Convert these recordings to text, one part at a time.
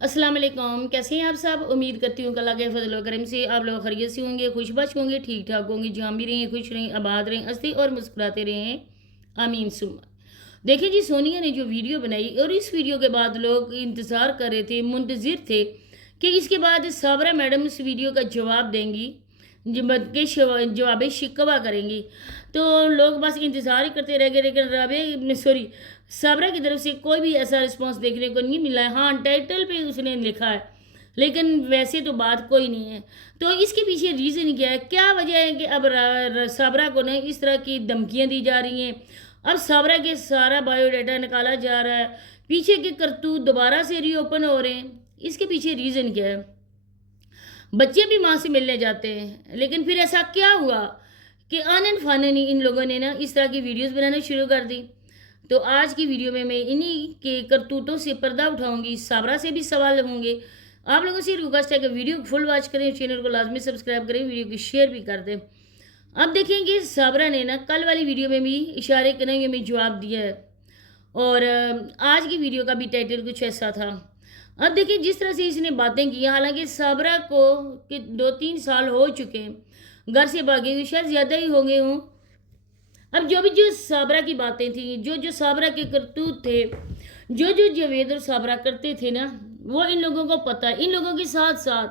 अस्सलाम वालेकुम। कैसे हैं आप सब? उम्मीद करती हूँ कि अल्लाह के फजल व करम से आप लोग खैरियत से होंगे, खुशबश होंगे, ठीक ठाक होंगे। जहाँ भी रहें खुश रहें, आबाद रहें, हंसते और मुस्कुराते रहें। आमीन सुम्मा। देखिए जी, सोनिया ने जो वीडियो बनाई और इस वीडियो के बाद लोग इंतज़ार कर रहे थे, मुंतज़िर थे कि इसके बाद साबरा मैडम उस वीडियो का जवाब देंगी, जवाब शिकवा करेंगी। तो लोग बस इंतज़ार ही करते रह गए, लेकिन साबरा की तरफ से कोई भी ऐसा रिस्पॉन्स देखने को नहीं मिला है। हाँ, टाइटल पे उसने लिखा है, लेकिन वैसे तो बात कोई नहीं है। तो इसके पीछे रीज़न क्या है, क्या वजह है कि अब साबरा को ना इस तरह की धमकियाँ दी जा रही हैं। अब साबरा के सारा बायोडाटा निकाला जा रहा है, पीछे के करतूत दोबारा से रीओपन हो रहे हैं। इसके पीछे रीज़न क्या है? बच्चे भी माँ से मिलने जाते हैं, लेकिन फिर ऐसा क्या हुआ कि आनन फानन ही इन लोगों ने ना इस तरह की वीडियोस बनाना शुरू कर दी। तो आज की वीडियो में मैं इन्हीं के करतूतों से पर्दा उठाऊंगी, साबरा से भी सवाल होंगे। आप लोगों से रिक्वेस्ट है कि वीडियो को फुल वॉच करें, चैनल को लाजमी सब्सक्राइब करें, वीडियो की शेयर भी कर दें। अब देखेंगे साबरा ने ना कल वाली वीडियो में भी इशारे करने में जवाब दिया है, और आज की वीडियो का भी टाइटल कुछ ऐसा था। अब देखिए जिस तरह से इसने बातें की, हालांकि साबरा को कि 2-3 साल हो चुके हैं घर से भागे हुए, शायद ज़्यादा ही हो गए हों। अब जो साबरा की बातें थी, जो साबरा के करतूत थे, जो जावेद और साबरा करते थे ना, वो इन लोगों को पता है। इन लोगों के साथ साथ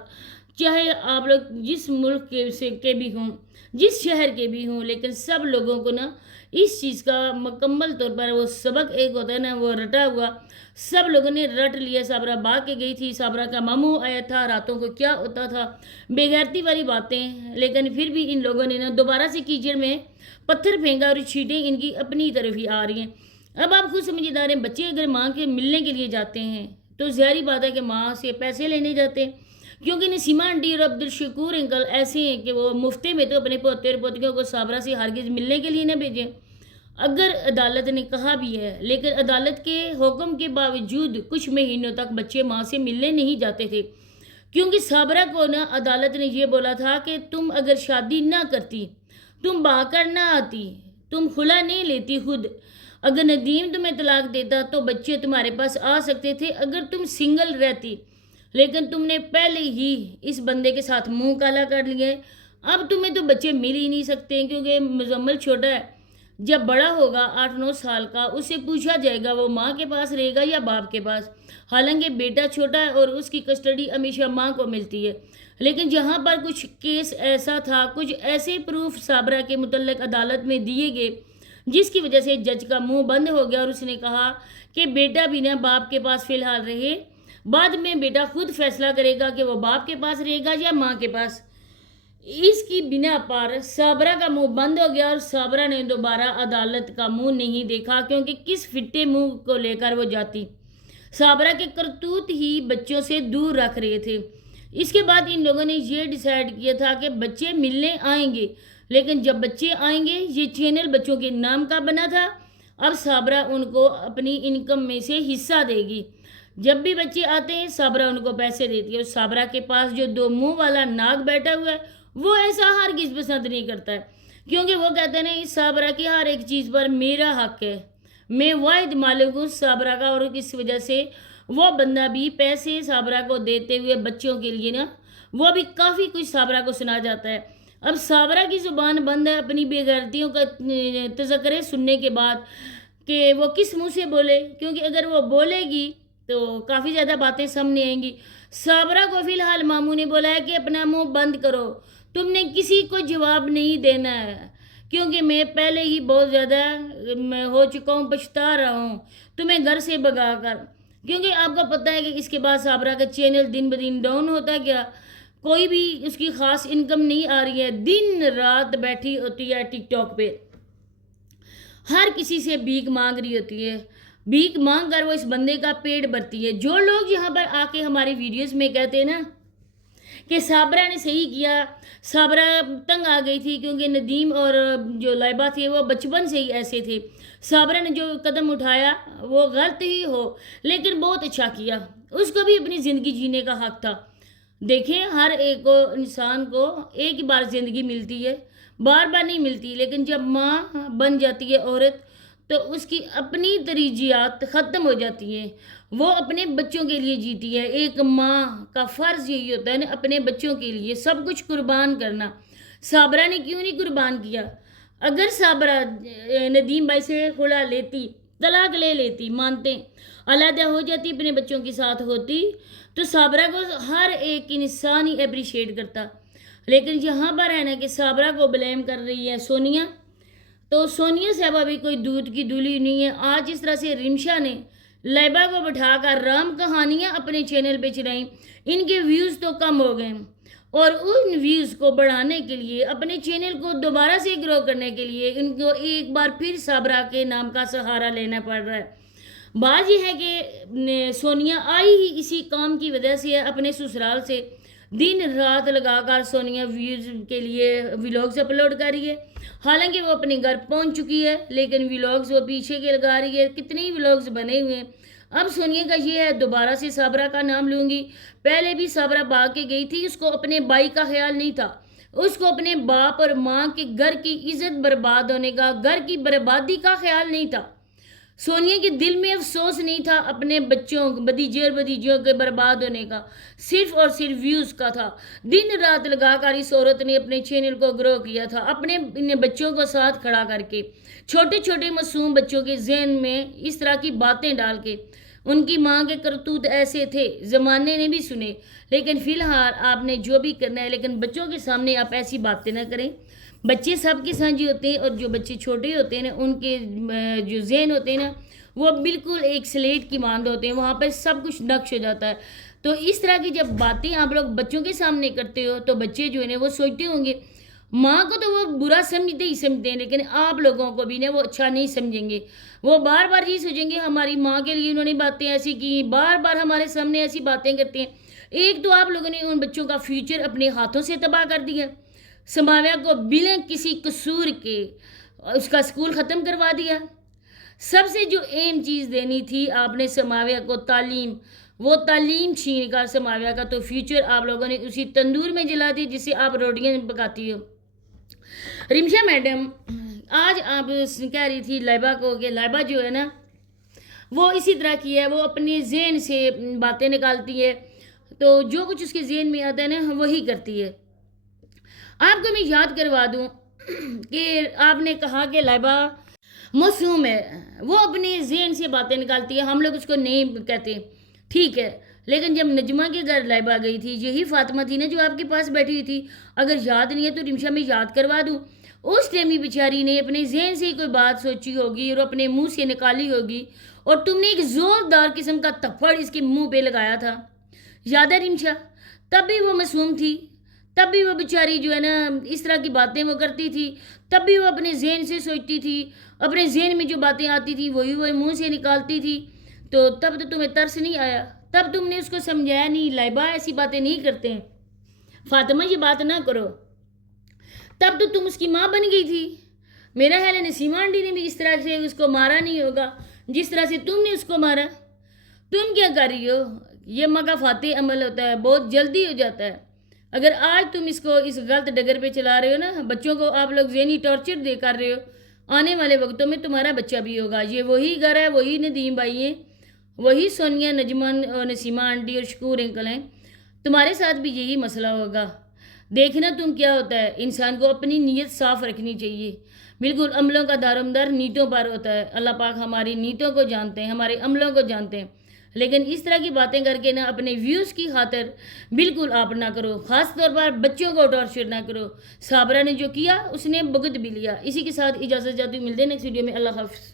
चाहे आप लोग जिस मुल्क के भी हों, जिस शहर के भी हों, लेकिन सब लोगों को ना इस चीज़ का मुकम्मल तौर पर वो सबक एक होता है ना, वो रटा हुआ सब लोगों ने रट लिया। साबरा भाग के गई थी, साबरा का मामू आया था, रातों को क्या होता था, बेगैरती वाली बातें। लेकिन फिर भी इन लोगों ने ना दोबारा से कीचड़ में पत्थर फेंका और छींटें इनकी अपनी तरफ ही आ रही हैं। अब आप खुद समझदार हैं, बच्चे अगर माँ के मिलने के लिए जाते हैं तो ज़ाहिर बात है कि माँ से पैसे लेने जाते हैं, क्योंकि नसीमा आंटी और अब्दुल शकूर अंकल ऐसे हैं कि वो मुफ्ते में तो अपने पोते और पोतियों को साबरा से हरगिज़ मिलने के लिए न भेजें। अगर अदालत ने कहा भी है, लेकिन अदालत के हुक्म के बावजूद कुछ महीनों तक बच्चे माँ से मिलने नहीं जाते थे, क्योंकि साबरा को ना अदालत ने ये बोला था कि तुम अगर शादी ना करती, तुम बाकर ना आती, तुम खुला नहीं लेती खुद, अगर नदीम तुम्हें तलाक देता तो बच्चे तुम्हारे पास आ सकते थे अगर तुम सिंगल रहती, लेकिन तुमने पहले ही इस बंदे के साथ मुंह काला कर लिया है। अब तुम्हें तो बच्चे मिल ही नहीं सकते, क्योंकि मुजम्मल छोटा है। जब बड़ा होगा 8-9 साल का, उससे पूछा जाएगा वो माँ के पास रहेगा या बाप के पास। हालांकि बेटा छोटा है और उसकी कस्टडी हमेशा माँ को मिलती है। लेकिन जहाँ पर कुछ केस ऐसा था, कुछ ऐसे प्रूफ साबरा के मुतल्लिक अदालत में दिए गए, जिसकी वजह से जज का मुंह बंद हो गया और उसने कहा कि बेटा भी ना बाप के पास फ़िलहाल रहे, बाद में बेटा खुद फैसला करेगा कि वो बाप के पास रहेगा या माँ के पास। इसकी बिना पर साबरा का मुंह बंद हो गया और साबरा ने दोबारा अदालत का मुंह नहीं देखा, क्योंकि किस फिट्टे मुंह को लेकर वो जाती। साबरा के करतूत ही बच्चों से दूर रख रहे थे। इसके बाद इन लोगों ने ये डिसाइड किया था कि बच्चे मिलने आएंगे, लेकिन जब बच्चे आएंगे, ये चैनल बच्चों के नाम का बना था, अब साबरा उनको अपनी इनकम में से हिस्सा देगी। जब भी बच्चे आते हैं साबरा उनको पैसे देती है, और साबरा के पास जो दो मुंह वाला नाग बैठा हुआ है वो ऐसा हरगिज़ पसंद नहीं करता है, क्योंकि वो कहते हैं ना इस साबरा की हर एक चीज़ पर मेरा हक है, मैं वाहिद मालिक हूँ साबरा का। और इस वजह से वो बंदा भी पैसे साबरा को देते हुए बच्चों के लिए ना वो भी काफ़ी कुछ साबरा को सुना जाता है। अब साबरा की ज़ुबान बंद है अपनी बेगैरतियों का तज़क्रे सुनने के बाद कि वो किस मुंह से बोले, क्योंकि अगर वो बोलेगी तो काफ़ी ज़्यादा बातें सामने आएंगी। साबरा को फ़िलहाल मामू ने बोला है कि अपना मुंह बंद करो, तुमने किसी को जवाब नहीं देना है, क्योंकि मैं पहले ही बहुत ज़्यादा मैं हो चुका हूँ, पछता रहा हूँ तुम्हें घर से भगा कर। क्योंकि आपको पता है कि इसके बाद साबरा का चैनल दिन ब दिन डाउन होता गया, कोई भी उसकी ख़ास इनकम नहीं आ रही है, दिन रात बैठी होती है टिकटॉक पे, हर किसी से भीख मांग रही होती है। भीख मांग कर वो इस बंदे का पेट भरती है। जो लोग यहाँ पर आके हमारी वीडियोस में कहते हैं ना कि साबरा ने सही किया, साबरा तंग आ गई थी क्योंकि नदीम और जो लाइबा थे वो बचपन से ही ऐसे थे, साबरा ने जो कदम उठाया वो गलत ही हो, लेकिन बहुत अच्छा किया, उसको भी अपनी ज़िंदगी जीने का हक था। देखें, हर एक को इंसान को एक ही बार ज़िंदगी मिलती है, बार बार नहीं मिलती, लेकिन जब माँ बन जाती है औरत تو اس کی اپنی ترجیحات ختم ہو جاتی ہیں، وہ اپنے بچوں کے لیے جیتی ہے۔ ایک ماں کا فرض یہی ہوتا ہے نا، اپنے بچوں کے لیے سب کچھ قربان کرنا۔ صابرہ نے کیوں نہیں قربان کیا؟ اگر صابرہ ندیم بھائی سے خلا لیتی، طلاق لے لیتی، مانتے علیحدہ ہو جاتی، اپنے بچوں کے ساتھ ہوتی، تو صابرہ کو ہر ایک انسان ہی اپریشیٹ کرتا۔ لیکن یہاں پر ہے نا کہ صابرہ کو بلیم کر رہی ہے سونیا، تو سونیا صاحبہ بھی کوئی دودھ کی دھلی نہیں ہے۔ آج اس طرح سے رمشا نے لائبہ کو بٹھا کر رام کہانیاں اپنے چینل پہ چلائیں، ان کے ویوز تو کم ہو گئے، اور ان ویوز کو بڑھانے کے لیے، اپنے چینل کو دوبارہ سے گرو کرنے کے لیے، ان کو ایک بار پھر صابرہ کے نام کا سہارا لینا پڑ رہا ہے۔ بات یہ ہے کہ سونیا آئی ہی اسی کام کی وجہ سے ہے، اپنے سسرال سے دن رات لگا کر سونیا ویوز کے لیے ولاگز اپلوڈ کر رہی ہے۔ حالانکہ وہ اپنے گھر پہنچ چکی ہے، لیکن ولاگز وہ پیچھے کے لگا رہی ہے، کتنے ولاگز بنے ہوئے ہیں۔ اب سونیا کا یہ ہے دوبارہ سے صابرہ کا نام لوں گی۔ پہلے بھی صابرہ بھاگ کے گئی تھی، اس کو اپنے بھائی کا خیال نہیں تھا، اس کو اپنے باپ اور ماں کے گھر کی عزت برباد ہونے کا، گھر کی بربادی کا خیال نہیں تھا۔ سونیا کے دل میں افسوس نہیں تھا اپنے بچوں، بھتیجے اور بھتیجیوں کے برباد ہونے کا، صرف اور صرف ویوز کا تھا۔ دن رات لگا کر اس عورت نے اپنے چینل کو گرو کیا تھا، اپنے بچوں کو ساتھ کھڑا کر کے، چھوٹے چھوٹے معصوم بچوں کے ذہن میں اس طرح کی باتیں ڈال کے۔ ان کی ماں کے کرتوت ایسے تھے، زمانے نے بھی سنے، لیکن فی الحال آپ نے جو بھی کرنا ہے، لیکن بچوں کے سامنے آپ ایسی باتیں نہ کریں۔ بچے سب کے سانجی ہوتے ہیں، اور جو بچے چھوٹے ہوتے ہیں نا، ان کے جو ذہن ہوتے ہیں نا، وہ بالکل ایک سلیٹ کی مانند ہوتے ہیں، وہاں پہ سب کچھ نقش ہو جاتا ہے۔ تو اس طرح کی جب باتیں آپ لوگ بچوں کے سامنے کرتے ہو، تو بچے جو ہے نا وہ سوچتے ہوں گے، ماں کو تو وہ برا سمجھتے ہی سمجھتے ہیں، لیکن آپ لوگوں کو بھی نا وہ اچھا نہیں سمجھیں گے۔ وہ بار بار یہ سوچیں گے ہماری ماں کے لیے انہوں نے باتیں ایسی کی، بار بار ہمارے سامنے ایسی باتیں کرتے ہیں۔ ایک تو آپ لوگوں نے ان بچوں کا فیوچر اپنے ہاتھوں سے تباہ کر دیا، سماویہ کو بلا کسی قصور کے اس کا اسکول ختم کروا دیا۔ سب سے جو اہم چیز دینی تھی آپ نے سماویہ کو، تعلیم، وہ تعلیم چھین کر سماویہ کا تو فیوچر آپ لوگوں نے اسی تندور میں جلا دی جس سے آپ روٹیاں پکاتی ہو۔ رمشا میڈم آج آپ کہہ رہی تھی لائبہ کو کہ لائبہ جو ہے نا وہ اسی طرح کی ہے، وہ اپنے ذہن سے باتیں نکالتی ہے، تو جو کچھ اس کے ذہن میں آتا ہے نا وہی کرتی ہے۔ آپ کو میں یاد کروا دوں کہ آپ نے کہا کہ لائبہ معصوم ہے، وہ اپنے ذہن سے باتیں نکالتی ہے، ہم لوگ اس کو نہیں کہتے، ٹھیک ہے۔ لیکن جب نجمہ کے گھر لائبہ گئی تھی، یہی فاطمہ تھی نا جو آپ کے پاس بیٹھی ہوئی تھی، اگر یاد نہیں ہے تو رمشا میں یاد کروا دوں، اس ٹائم ہی بیچاری نے اپنے ذہن سے ہی کوئی بات سوچی ہوگی اور اپنے منہ سے نکالی ہوگی، اور تم نے ایک زوردار قسم کا تھپڑ اس کے منہ پہ لگایا تھا، یاد ہے رمشا؟ تب بھی وہ معصوم تھی، تب بھی وہ بیچاری جو ہے نا اس طرح کی باتیں وہ کرتی تھی، تب بھی وہ اپنے ذہن سے سوچتی تھی، اپنے ذہن میں جو باتیں آتی تھی وہی وہ منہ سے نکالتی تھی، تو تب تو تمہیں ترس نہیں آیا، تب تم نے اس کو سمجھایا نہیں لائبہ ایسی باتیں نہیں کرتے ہیں، فاطمہ یہ بات نہ کرو، تب تو تم اس کی ماں بن گئی تھی۔ میرا خیال ہے نسیمہ آنٹی نے بھی اس طرح سے اس کو مارا نہیں ہوگا جس طرح سے تم نے اس کو مارا۔ تم کیا کر رہی ہو؟ یہ مقافاتی عمل ہوتا ہے، بہت جلدی ہو جاتا ہے۔ اگر آج تم اس کو اس غلط ڈگر پہ چلا رہے ہو نا، بچوں کو آپ لوگ ذہنی ٹارچر دے کر رہے ہو، آنے والے وقتوں میں تمہارا بچہ بھی ہوگا۔ یہ وہی گھر ہے، وہی ندیم بھائی ہیں، وہی سونیا، نجمہ اور نسیمہ آنٹی اور شکور انکل ہیں، تمہارے ساتھ بھی یہی مسئلہ ہوگا۔ دیکھنا تم کیا ہوتا ہے، انسان کو اپنی نیت صاف رکھنی چاہیے، بالکل عملوں کا دارومدار نیتوں پر ہوتا ہے۔ اللہ پاک ہماری نیتوں کو جانتے ہیں، ہمارے عملوں کو جانتے ہیں، لیکن اس طرح کی باتیں کر کے نہ اپنے ویوز کی خاطر بالکل آپ نہ کرو، خاص طور پر بچوں کو ٹارچر نہ کرو۔ صابرہ نے جو کیا اس نے بھگت بھی لیا۔ اسی کے ساتھ اجازت چاہتی ہوں، ملتے ہیں نیکسٹ ویڈیو میں، اللہ حافظ۔